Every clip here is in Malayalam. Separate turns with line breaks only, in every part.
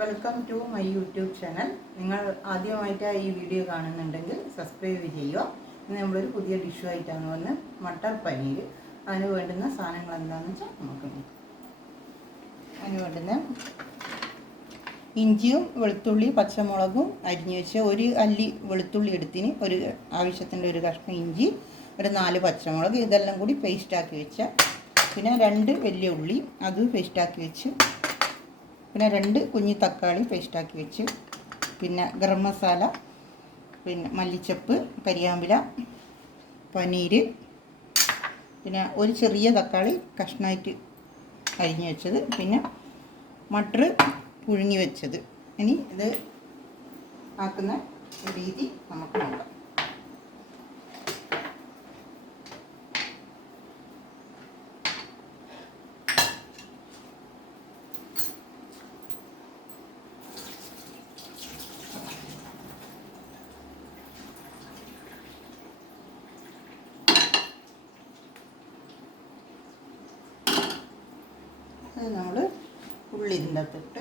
Welcome to my YouTube channel. നിങ്ങൾ ആദ്യമായിട്ട് ഈ വീഡിയോ കാണുന്നുണ്ടെങ്കിൽ സബ്സ്ക്രൈബ് ചെയ്യുക. ഇന്ന് നമ്മളൊരു പുതിയ ഡിഷുമായിട്ടാണ് വന്ന് മട്ടർ പനീർ. അതിന് വേണ്ടുന്ന സാധനങ്ങൾ എന്താണെന്ന് വെച്ചാൽ നമുക്ക് അതിന് വേണ്ടുന്ന ഇഞ്ചിയും വെളുത്തുള്ളി പച്ചമുളകും അരിഞ്ഞു വെച്ച് ഒരു അല്ലി വെളുത്തുള്ളി എടുത്തിന് ഒരു ആവശ്യത്തിന്റെ ഒരു കഷ്ണം ഇഞ്ചി ഒരു നാല് പച്ചമുളക് ഇതെല്ലാം കൂടി പേസ്റ്റാക്കി വെച്ച പിന്നെ രണ്ട് വലിയ ഉള്ളി അത് പേസ്റ്റാക്കി വെച്ച് പിന്നെ രണ്ട് കുഞ്ഞി തക്കാളി പേസ്റ്റാക്കി വെച്ച്. പിന്നെ ഗരം മസാല പിന്നെ മല്ലിച്ചപ്പ് കരിയാമ്പില പനീര്. പിന്നെ ഒരു ചെറിയ തക്കാളി കഷ്ണമായിട്ട് അരിഞ്ഞു വെച്ചത്. പിന്നെ മട്ടർ പുഴുങ്ങി വെച്ചത്. ഇനി ഇത് ആക്കുന്ന രീതി നമുക്ക് നോക്കാം. അത് നമ്മൾ ഉള്ളി ഇതിന്റെ അകത്തിട്ട്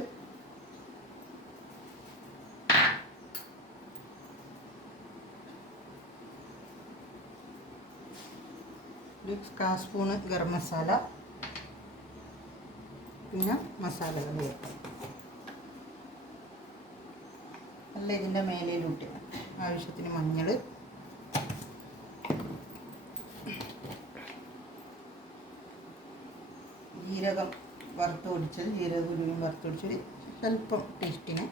ഒരു കാ സ്പൂണ് ഗരം മസാല. പിന്നെ മസാലകൾ ചേർക്കും അല്ല ഇതിന്റെ മേലേലൂട്ടി. ആവശ്യത്തിന് മഞ്ഞൾ ജീരകം വറുത്ത് പൊടിച്ചത് ജീരക കുരുവിയും വറുത്ത് പൊടിച്ചത് സ്വല്പം ടേസ്റ്റിന്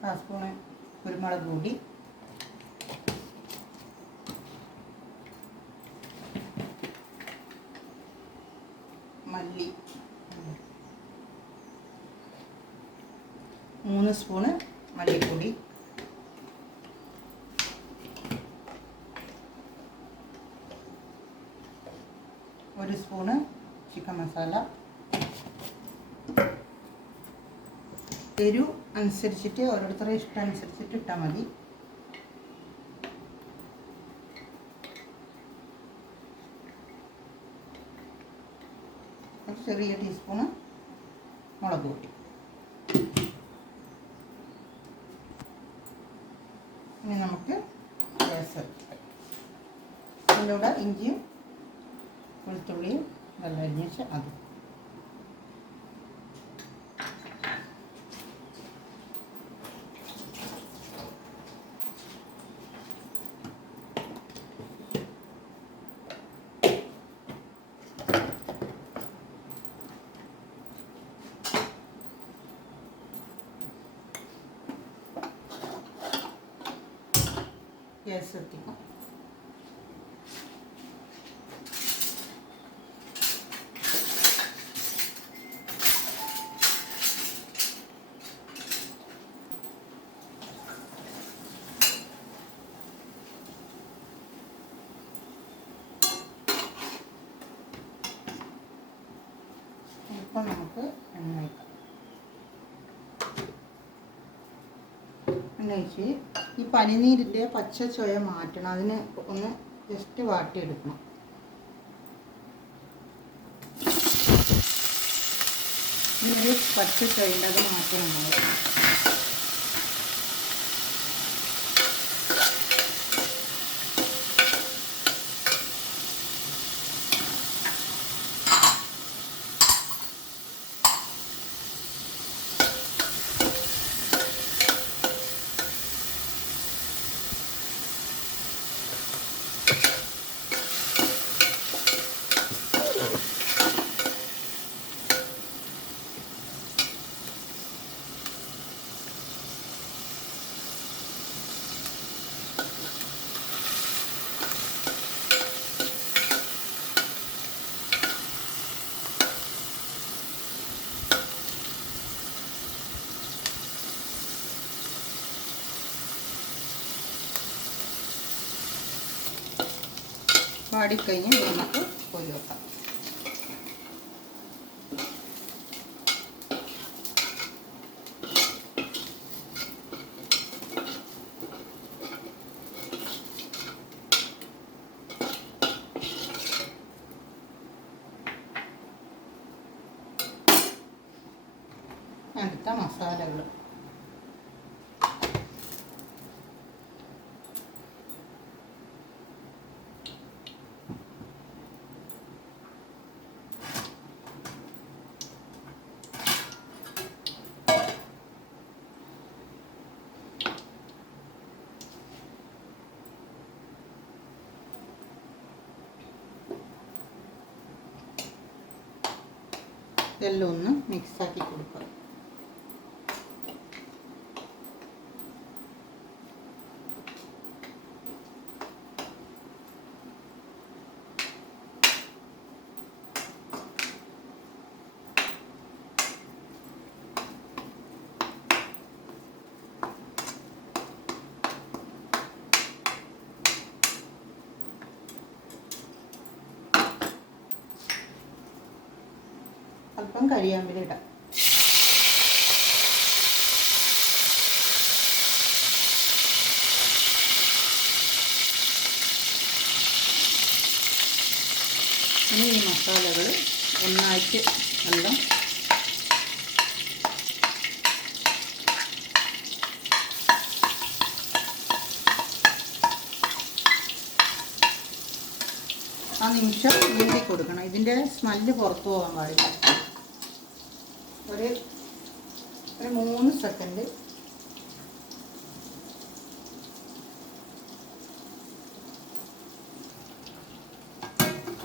കാ സ്പൂണ് കുരുമുളക് പൊടി. മല്ലി. മൂന്ന് സ്പൂണ് മല്ലിപ്പൊടി ഒരു സ്പൂണ് ചിക്കൻ മസാല. എരു അനുസരിച്ചിട്ട് ഓരോരുത്തരുടെ ഇഷ്ടം അനുസരിച്ചിട്ട് ഇട്ടാൽ മതി. ഒരു ചെറിയ ടീസ്പൂണ് മുളക് പൊടി. ഇനി നമുക്ക് അതിന്റെ കൂടെ ഇഞ്ചിയും വെളുത്തുള്ളിയും വെള്ളം അരിഞ്ഞ് വെച്ച് അത് ഗ്യാസ് എത്തിക്കും ഇപ്പം നമുക്ക് എണ്ണ വയ്ക്കാം എണ്ണ വെച്ച് ഈ പനിനീരിന്റെ പച്ച ചുയ മാറ്റണം. അതിന് ഒന്ന് ജസ്റ്റ് വാട്ടിയെടുക്കണം. ഇതിനൊരു പച്ച ചുയന്റെ അത് മാറ്റണം. വാടിക്കഴിഞ്ഞ് നമുക്ക് കോരി വെക്കാം. ഇതെല്ലാം ഒന്ന് മിക്സാക്കി കൊടുക്കുക അല്പം കരിയാമ്പിൽ ഇടാം. ഇനി ഈ മസാലകൾ ഒന്നായിട്ട് എല്ലാം ആ നിമിഷം ഊതി കൊടുക്കണം ഇതിന്റെ സ്മെല്ല് പുറത്തു പോകാൻ പാടില്ല. ഒരു ഒരു മൂന്ന് സെക്കൻഡ്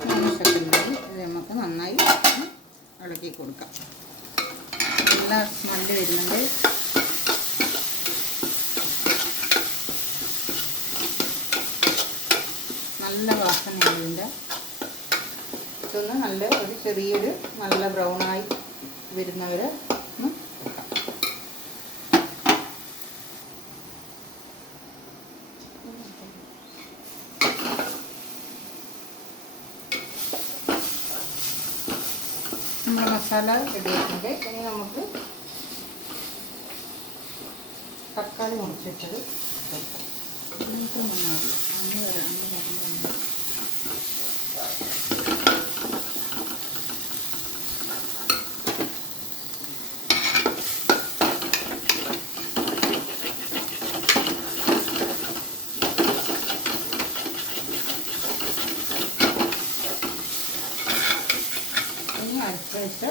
മൂന്ന് സെക്കൻഡിൽ നമുക്ക് നന്നായി ഇളക്കി കൊടുക്കാം. നല്ല സ്മെല്ല് വരുന്നുണ്ട്. നല്ല വാസനയാണ് ഇതിന്റെ ഇതൊന്ന് നല്ല ഒരു ചെറിയൊരു നല്ല ബ്രൗണായി വരുന്നവരെ ഒന്ന് വെക്കാം മസാല റെഡി ആയിട്ടുണ്ട് ഇനി നമുക്ക് തക്കാളി മുറിച്ചിട്ടത് ചേർക്കാം. ഇതിനകത്ത് മണ്ണാവില്ല. അന്ന് വരാം, അന്ന് വെച്ച്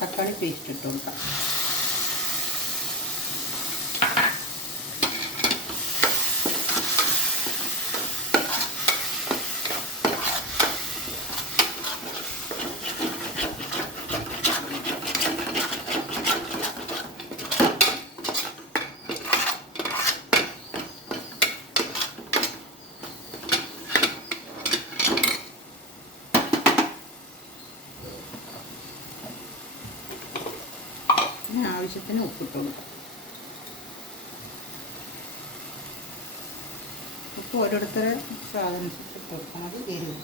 തക്കാളി പേസ്റ്റ് ഇട്ട് കൊടുക്കാം ഇനി ആവശ്യത്തിന് ഉപ്പിട്ട് കൊടുക്കാം. ഉപ്പ് ഓരോരുത്തരെ സാധനം ഇട്ട് കൊടുക്കണം അത് എരിവ്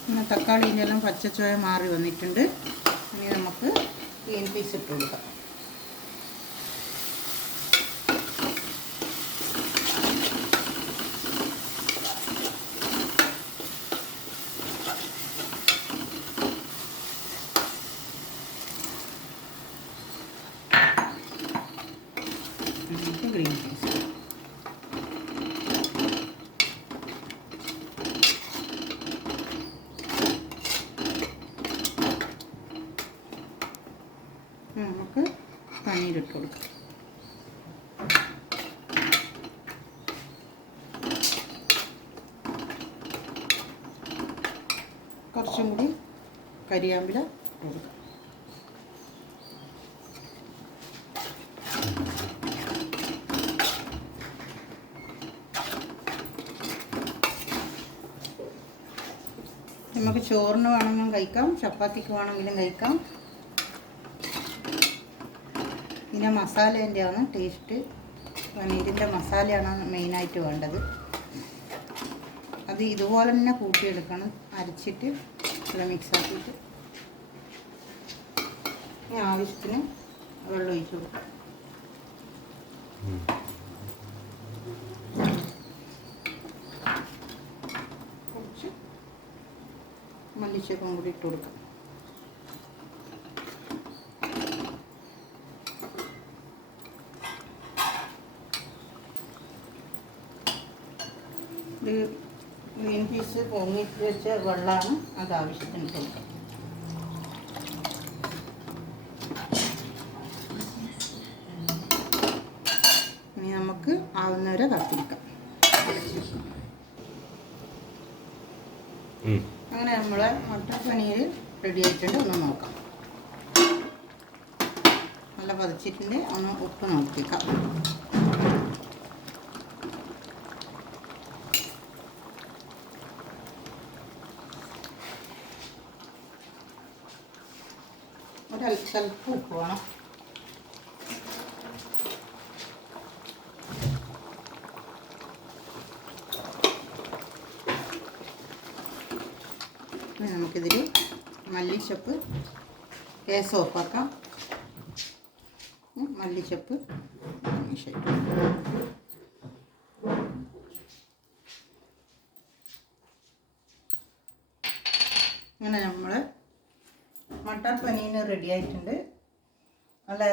പിന്നെ തക്കാളിന്റെ എല്ലാം പച്ചച്ചോയ മാറി വന്നിട്ടുണ്ട്. ഇനി നമുക്ക് ഗ്രീൻ പീസ് ഇട്ട് കൊടുക്കാം നമുക്ക് ഗ്രീൻ പീസ് നമുക്ക് പനീരിട്ട് കൊടുക്കാം. കുറച്ചും കൂടി കരിയാമ്പില കൊടുക്കാം. നമുക്ക് ചോറിന് വേണമെങ്കിലും കഴിക്കാം ചപ്പാത്തിക്ക് വേണമെങ്കിലും കഴിക്കാം. പിന്നെ മസാലേന്റെയാണ് ടേസ്റ്റ്. പനീരിന്റെ മസാലയാണ് മെയിനായിട്ട് വേണ്ടത്. അത് ഇതുപോലെ തന്നെ കൂട്ടിയെടുക്കണം. അരച്ചിട്ട് ഇവിടെ മിക്സ് ആക്കിയിട്ട്. ഇനി ആവശ്യത്തിന് വെള്ളം ഒഴിച്ച് കൊടുക്കാം. കുറച്ച് മല്ലിച്ചപ്പം കൂടി ഇട്ട് കൊടുക്കാം ഇത് ഗ്രീൻ പീസ് വെച്ച വെള്ളമാണ് അത് ആവശ്യത്തിന് ഇട്ട് ഇനി നമുക്ക് ആവുന്നവരെ കാത്തിരിക്കാം. അങ്ങനെ നമ്മളെ മട്ടൻ പനീർ റെഡി ആയിട്ടുണ്ട്. ഒന്ന് നോക്കാം. നല്ല പതിച്ചിട്ടുണ്ട്. ഒന്ന് ഉപ്പ് നോക്കിക്കാം സ്വല്പം ഉപ്പ് വേണം നമുക്കിതിൽ മല്ലിച്ചപ്പ് ഗ്യാസ് ഓഫാക്കാം മല്ലിച്ചപ്പ് ശരി അങ്ങനെ നമ്മൾ മട്ടർ പനീന് റെഡി ആയിട്ടുണ്ട്. നല്ല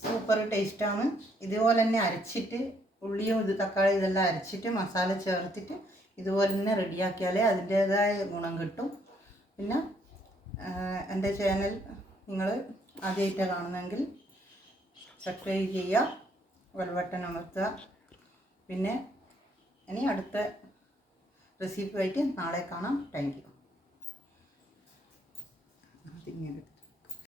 സൂപ്പർ ടേസ്റ്റാണ് ഇതുപോലെ തന്നെ അരച്ചിട്ട് ഉള്ളിയും ഇത് തക്കാളി ഇതെല്ലാം അരച്ചിട്ട് മസാല ചേർത്തിട്ട് ഇതുപോലെ തന്നെ റെഡിയാക്കിയാലേ അതിന്റേതായ ഗുണം കിട്ടും. പിന്നെ എന്റെ ചാനൽ നിങ്ങൾ ആദ്യമായിട്ട് കാണുന്നെങ്കിൽ സബ്സ്ക്രൈബ് ചെയ്യുക വെൽബട്ടൺ അമർത്തുക. പിന്നെ ഇനി അടുത്ത റെസിപ്പി ആയിട്ട് നാളെ കാണാം. Thank you something